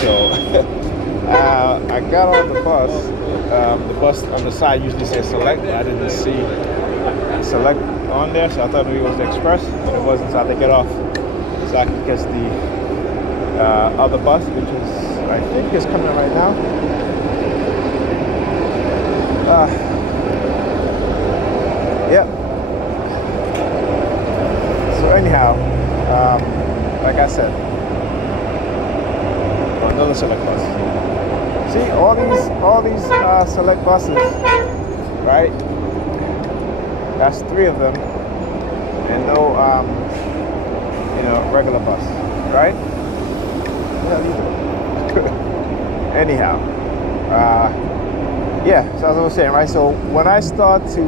So I got on the bus. The bus on the side usually says select, but I didn't see select on there, so I thought maybe it was the express, but it wasn't. So I had to get off so I could catch the other bus, which is, I think, is coming right now. Yep. So anyhow, like I said, another select bus. See, all these select buses, right? That's 3 of them, and no, regular bus, right? Anyhow, yeah. So as I was saying, right. So when I start to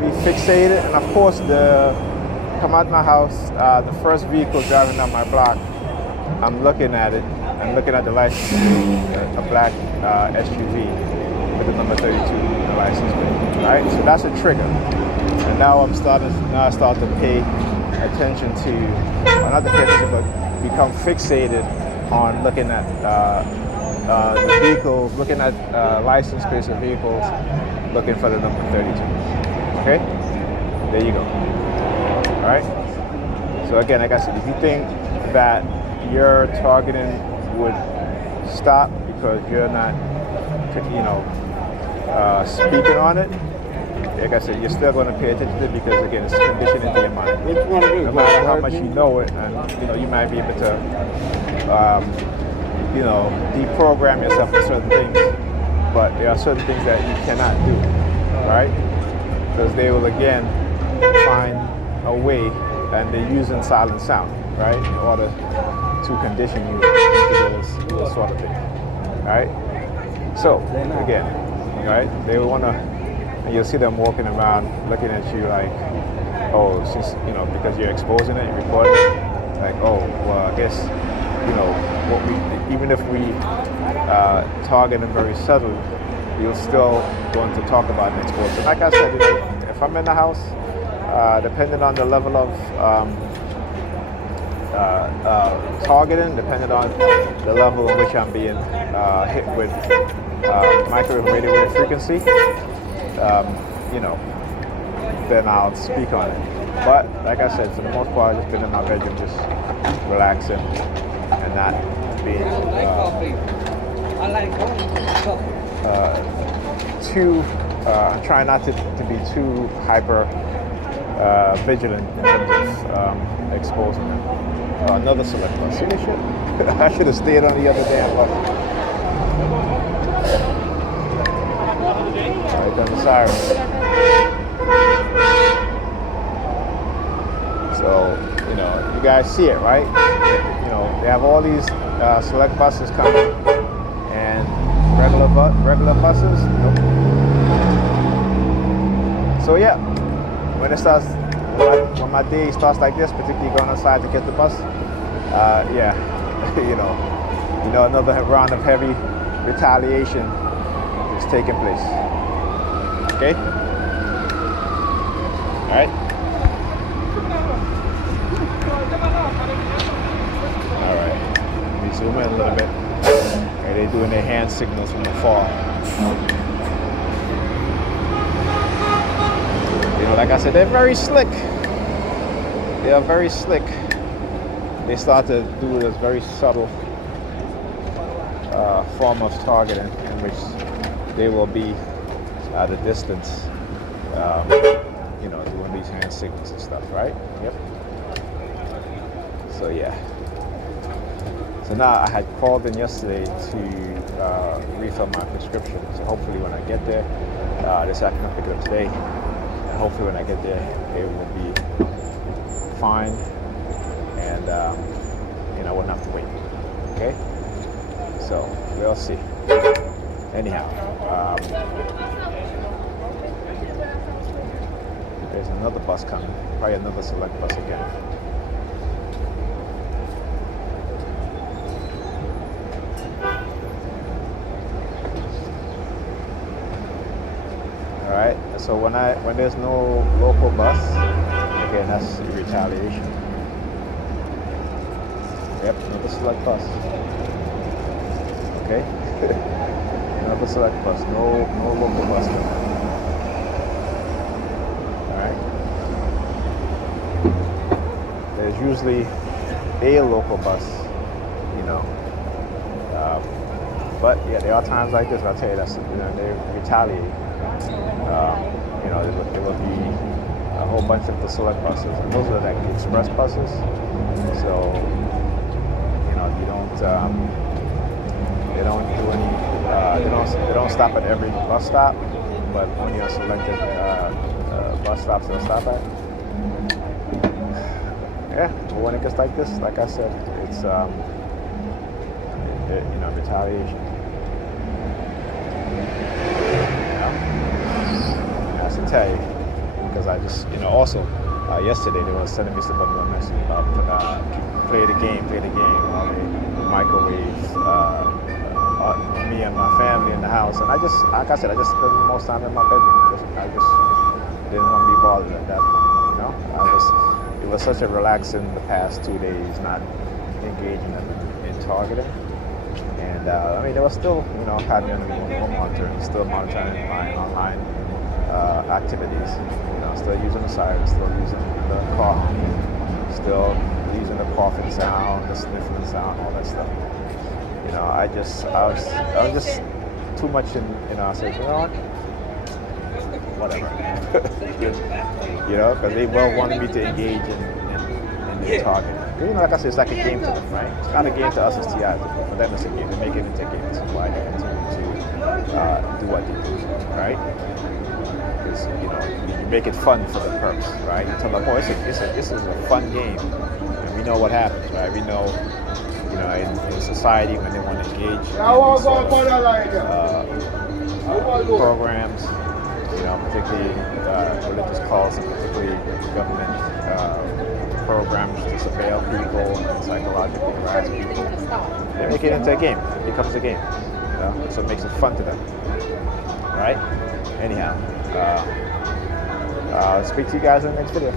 be fixated, and of course come out my house, the first vehicle driving down my block, I'm looking at it. I'm looking at the license plate, a black SUV with the number 32 in the license plate, right? So that's a trigger. And now I start to pay attention to, not to pay attention, but become fixated on looking at the vehicles, looking at license plates of vehicles, looking for the number 32. Okay? There you go. All right? So again, like I said, if you think that your targeting would stop because you're not, speaking on it, like I said, you're still going to pay attention to it because, again, it's conditioned into your mind. No matter how much you know it, and you might be able to, deprogram yourself for certain things, but there are certain things that you cannot do, right? Because they will again find a way, and they're using silent sound, right, in order to condition you into those sort of things, right? So again, right, they want to, and you'll see them walking around looking at you like, oh, since because you're exposing it, you're recording it, like, oh, well, I guess even if we target them very subtly, we're still going to talk about and expose it. Like I said, if I'm in the house, depending on the level of targeting, depending on the level in which I'm being hit with microwave radio wave frequency, then I'll speak on it. But like I said, for the most part, I've just been in my bedroom, just relaxing and not being I'm trying not to be too hyper vigilant in terms of exposing them. Another select bus. See this shit? I should have stayed on the other damn bus. Alright, done the siren. So, you guys see it, right? They have all these select buses coming, and regular buses, nope. So yeah, when my day starts like this, particularly going outside to get the bus, yeah, another round of heavy retaliation is taking place. Okay? All right? All right. Let me zoom in a little bit. Okay, they're doing their hand signals from afar. Like I said, they're very slick. They are very slick. They start to do this very subtle form of targeting in which they will be at a distance, doing these hand signals and stuff, right? Yep. So yeah. So now I had called in yesterday to refill my prescription. So hopefully when I get there, this afternoon, I'll pick it up today. Hopefully when I get there, it will be fine, and I wouldn't have to wait. Okay? So we'll see. Anyhow, there's another bus coming, probably another select bus again. All right. So when there's no local bus, again, that's retaliation. Yep, another select bus. Okay? Another select bus. No local bus number. Alright? There's usually a local bus, you know. But yeah, there are times like this, I'll tell you, they retaliate. You know, there will be a whole bunch of the select buses, and those are like the express buses. So, you know, they don't do any, they don't stop at every bus stop, but when you're selected bus stops, they'll stop at. Yeah, but when it gets like this, like I said, it's you know, retaliation. I should tell you, because I just, you know, also yesterday they were sending me subliminal message about play the game, while they microwave me and my family in the house, and I just, like I said, I just spend most time in my bedroom. I just didn't want to be bothered at that point, you know. It was such a relaxing the past 2 days, not engaging in targeting. And I mean, they were still, you know, had me on the remote monitoring, still monitoring my online activities. You know, still using the siren, still using the car honking, still using the coughing sound, the sniffling sound, all that stuff. You know, I was just too much in. You know, I said, you know what, whatever. You know, because they well wanted me to engage in their targeting. You know, like I said, it's like a game to them, right? It's not a game to us as TIs, but for them it's a game. They make it into a game. This is why they continue to do what they do, right? Because, you know, you make it fun for the purpose, right? You tell them, oh, this is a fun game. And we know what happens, right? We know, you know, in society when they want to engage in these sort of, programs, you know, particularly religious cults, and particularly government programs to surveil people and psychologically harass people. They make it into a game. It becomes a game. You know? So it makes it fun to them. Right? Anyhow, I'll speak to you guys in the next video.